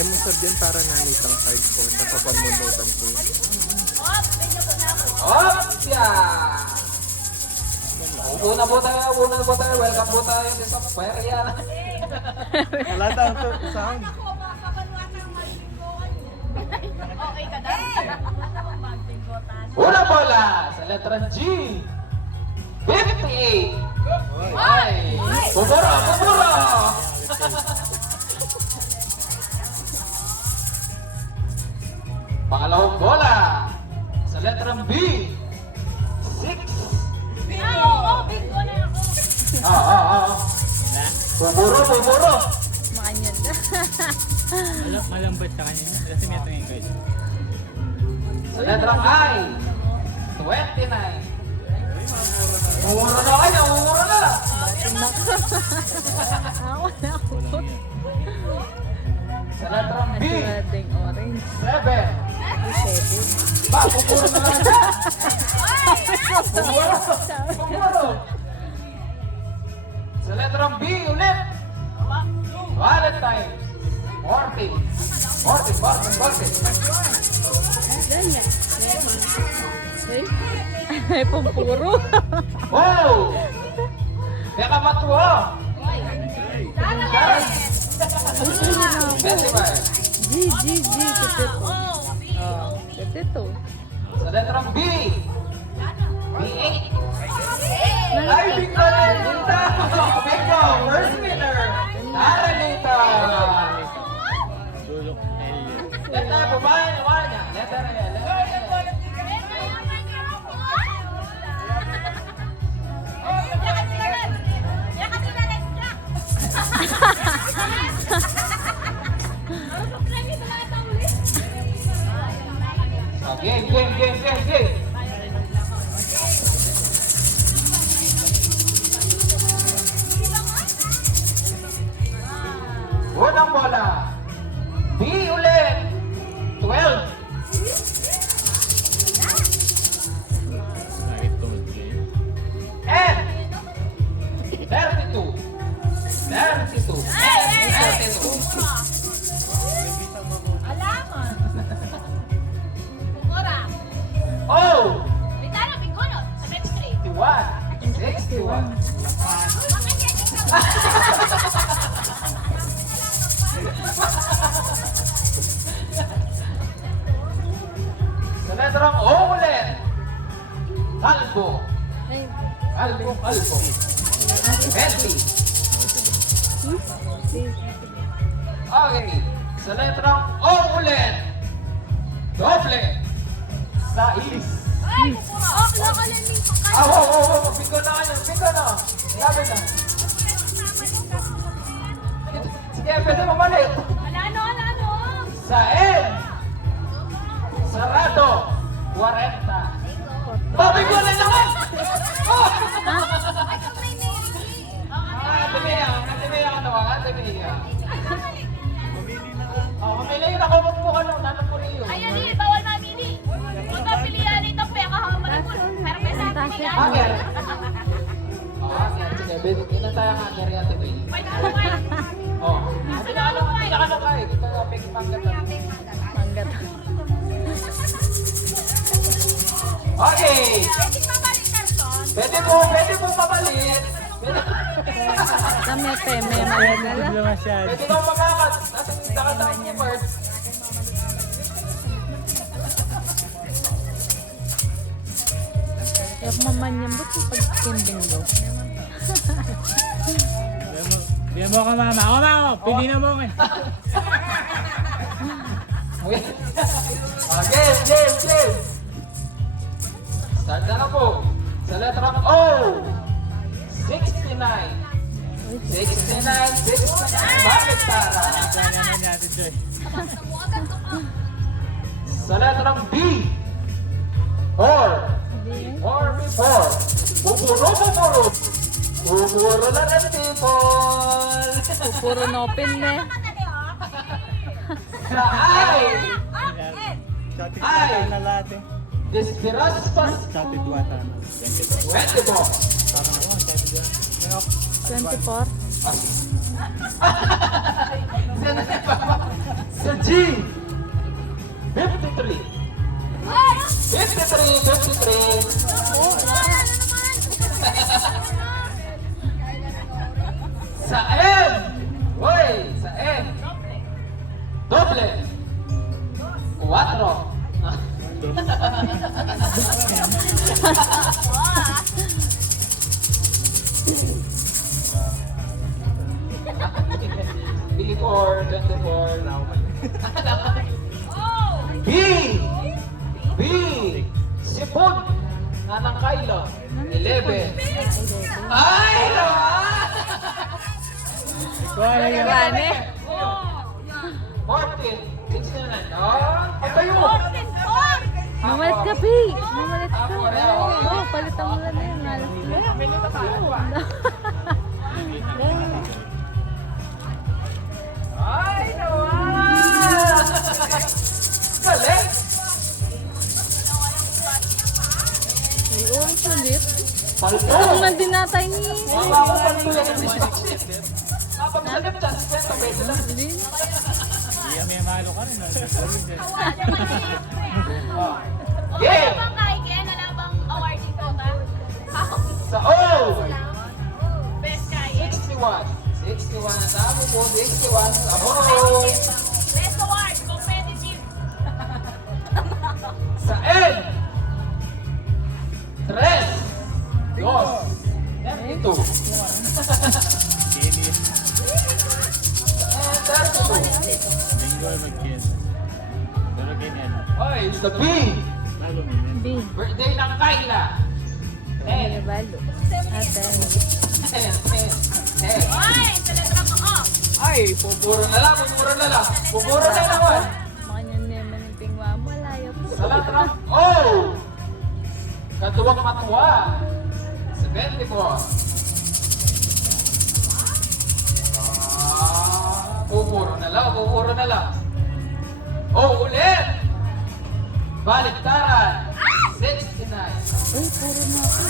mo sabihin para nanitang card ko. Napapamundutan ko yun. Opya! Una po tayo. Welcome po tayo sa Parian. Wala tayong to sound. Okay ka na? Una bola sa letra G. 58. Ay! Pumura! Pangalawang bola sa letra B. 6. Oo, big go na ako. Pumuro! Makanyan na. Malambot sa kanya. Kasi may tingin ko ito. Sa letra I. 29. Umura na kayo! Umura na! Sa letra B. Ating orange. 7. Ba, pupuro na lang siya! Pupuro! Sa letrang B ulit! Valentine! 40! Ay, pampuro. Oh! Kaya matuwa! Ito. Sa letrang B! B8! Ay, bingo na! Bingo! First winner! Naralita! Dulok L. Letra, babae, naman niya. Letra niya. Game. Unang bola. B ulit. 12. Bakit tungod kayo? And 32. 32. Alaman. Pumura. Oh! Bitano, Bigono. Sa Metro 61. 61. Sa letrang O ulit. Albo. Albo. 20. Okay. Sa letrang O ulit. Doble. 6. Ay, pumura. Nakalaling pa kayo. Bingo na kayo. Bingo na. Sabi na. Sige, pwede mamalit. Ano? Sa N. Sarado. 40. Bingo na naman! Tumaya ka naman. Mamili yun ako. Nanong po rin yun. Ayan eh, bawal mamili. Kung kapilihan ito, peka ka malapot. Pero may sabi niya. Hanger. Sige, binigyan na tayo ng hanger yan, Tibay. May nakalungay. Hindi na ka kahit. Ito na, peki manggat. Manggat. Okay. Pwede pa balik, Carson? Pwede po papalit. Kami may malagala. Hindi masyado. Pwede kang makakat. Nasa nakasama niya first. Kaya mamanyan ba ito pag-kimbing daw? Bigyan mo ka mama. Ako mama. Pili na mo eh. Game. Start na po. Sa letrang O. 69. Bakit para? Sana naman natin Joy. Sa letrang B. 4. Before. Pupuro. Pupuro na rin, people. Puro no-pin na eh. Sa I. Chati Ay! na lahat eh. Desideras pas. Chati tuwata na. 20 po. 24. Doble. 4. B4, 24. B! B! Sipon! Nanang Kylo. 11. Ay! Naman! Wala 14. 16 na. Ah, patayo! Mamalit ka, Pi. Mamalit ka. Oo, palitan mo lang na yun. Malas ka. Ay, naman! Galing! Ay, oo, ang sulit. Palto! Ako man dinatay ni... Mama ko palto yan ang distraction. Napagsalip siya, 60 pesos lang. Din. Hindi may malo ka rin. Game! Bang kay Ken, wala bang award dito ta? Sa O! Best kay 61. 61 na tamo po. 61 sa O! Best award, competitive. Sa N! 3! 2! 32! Pili. And 32! Bingo mag-kill. Pero ganyan. Oy, sa B! Lalo mo yun. B. Birthday ng Kyla! Ay, 10! balo. Ate. 10! Oy, sa letra mo off. Ay, pupuro na lang, pupuro na lang. Pupuro na naman. Makanyan naman yung pingwa mo. Malayo po. Sa latrang O! Katuwang matuwa. 74. Pupuro na lang, pupuro na lang. O, ulit! Baliktaran. 69. Uy, puro na ako.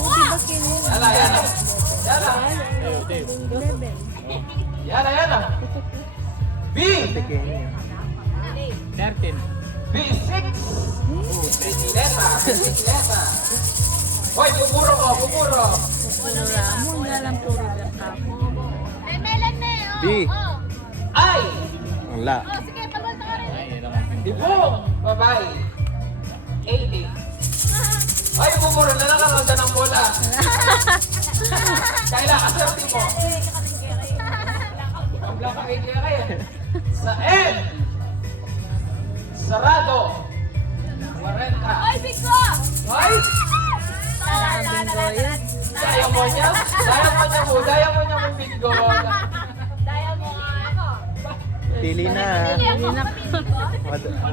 Oh, di ba kinil? Yala, yala. Yala. Ayo, Dave. 11. Yala, yala. B! Tikin niya. 13. B6! Bicicleta, bicicleta. Hoy, pupuro ko, pupuro. Puro ramo. Nga lang puro lang ako. Ay, Melan na eh. B. Oh. Ay! Ang la. Oh, sige, pagwalta ka rin. Ay, yun naman. Ibong! Babae. 80. Ay, pupuro na lang ang ng bola. Kailangan kaserte mo. Ang blaka kay Jerry. Sa N! Sarado. 40. Oy, Biko! Ay! Maraming goyot. Daya mo niya? Daya mo niya mo bingo. Daya mo nga ako. Pili na. Pili ako, na. pili ko.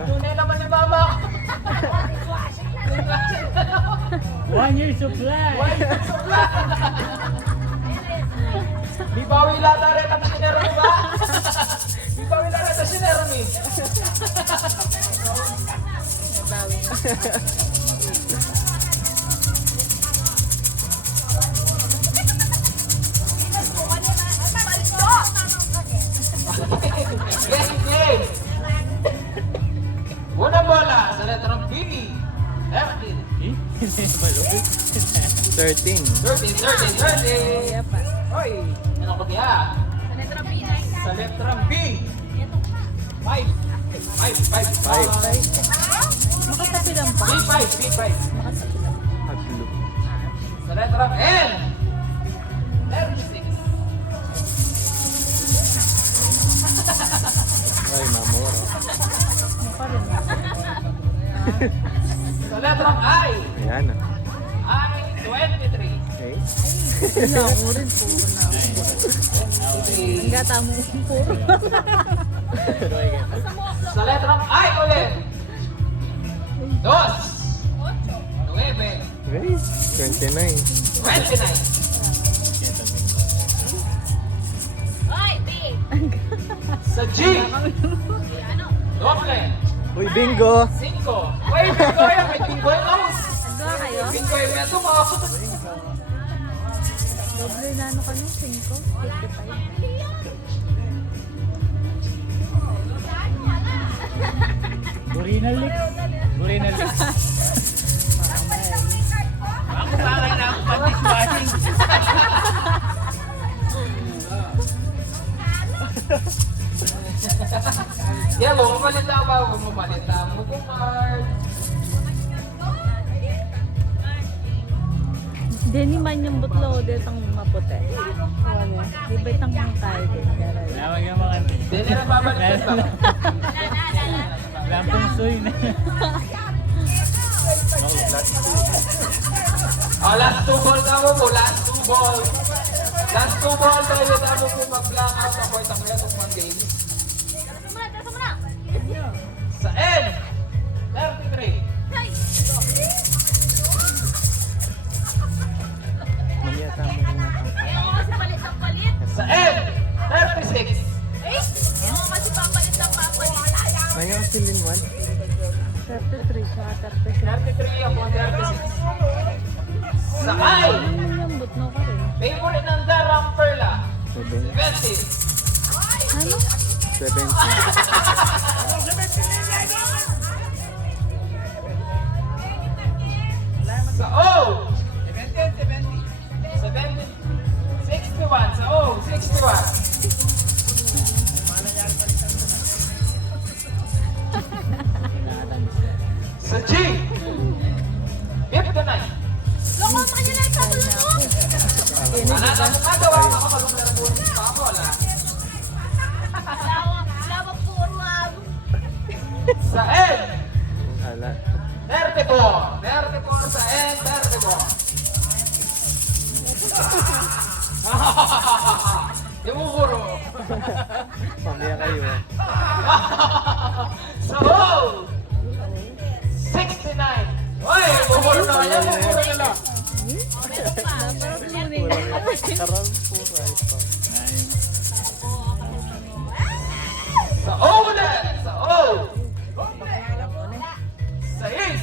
Tunay naman ni Mama. 1 year supply. Why? Di bawi lata rin ang sinero ni ba? Di bawi lata ang sinero ni. Bawi. Yes, game. Unang bola sa letrang B. 13. Eh? Balo. 13. 13. Kaya pa. Hoy, ano ko diya? Sa letra B9. Sa letrang B. 5. 5. Makatapi lang pa. B5. Makatapi lang. Hatlo. Sa letrang N. 36. Ay, mamura. Mukha rin. Sa letrang I. Ayan na. I 23. Okay. Na ako rin. Puro na ako. Ang gata mo. Puro. Sa letrang I ulit. 2. 9. Okay. 29. 29. Oy, B. Sa G. Ano? Doble. Uy, bingo! 5. Wait, bingo yan. May bingo yan. Oh. Nagawa kayo? Bingo yan. Ito mo. Doble na ano kami? 5? 55? Burinal League. Burinal League. Ako bangay na ako pag-dishwashing. Yan mo, mamalita ba? Mamalita mo kung Mark. Dini man yung butlo, detang maputi. Di ba itang kaya din? Nawag yung mga... Hindi nila babalikin ba? Lampong soy na. Oh, last 2 ball na mo po. Last 2 ball. Last 2 ball tayo. Tamo po mag-block out ako. Itang kaya itong mga games. Sa end. 33. Mamaya tama rin ang pangkay. Ayaw ko kasi palit ng palit. Sa end. 36. Ayaw ko kasi papalit ng papalit. Ngayon si Linwan. 33 siya, 36. 33 ako 36. Sa I. Yung butlo ko rin. Favorite ng Darang Perla. 70. 20. Ano? 70. Sa O. 70. 61. Sa O. 61. Sa G. 59. Loko mo kanila yung tatulog mo. Ano na mo magawa ka ako kaluglar mo sa ako ala. Lawak po, ma'am. Sa N. Ala. 34. 34 sa N. 34. Yung mukuro. Mamaya kayo. Sa O. 69. Uy, mukuro na yan. Mukuro na lang. Karang pura ito. Sa O ulit. Sa O. Sa Is.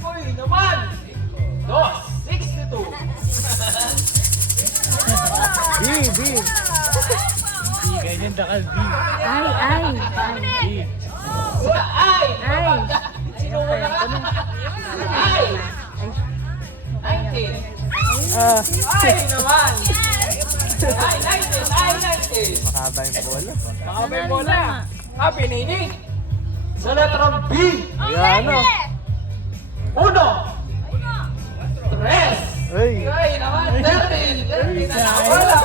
Uy, naman. 62. B. Di, ganyan dakal di. Ay. Di. Sa I. Ay. Sino mo na ka? I. 19. Ay, naman. Ay, 19. Makaba yung bola. Makaba yung bola. Ah, pinini. Sa letra B. Ayan o. 1. 3. Ay. Ay, naman. 13. 13 na bola.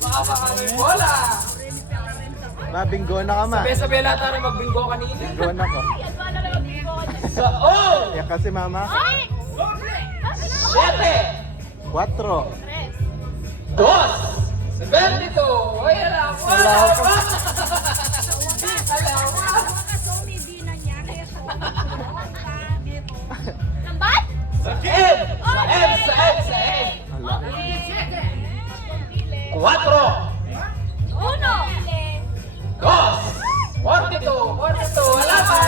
Makaba yung bola. Mabinggo na ka ma. Sabi lahat tayo magbinggo kanina. Binggo na ko. Yan ba na lang yung bigo ko dyan? Sa O. Yan kasi mama. Ay! 4. 7. 2. 72. Ay, alam mo. Alam mo. Lambat? Sa N. Sa N. Ala. 4. Uno! 2. 42. Wala pa.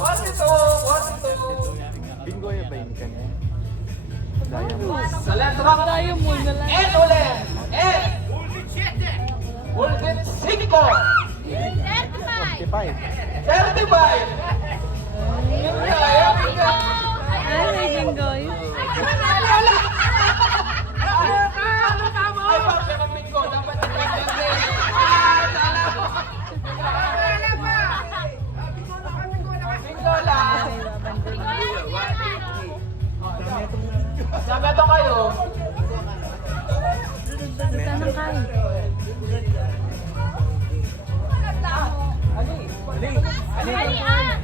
42. Bingo ya ba yun kanya? Daya mo. Sa letra Tayo muna lang. N ulit. N. Ulit 5. 35! 55. 35. Yun kaya. Ay, may binggoy. Ay, bakit ang bingo? Dapat yung bingo. Bingo lang. Sabi ito kayo. Saan ang kain? Ali. Ali, ah!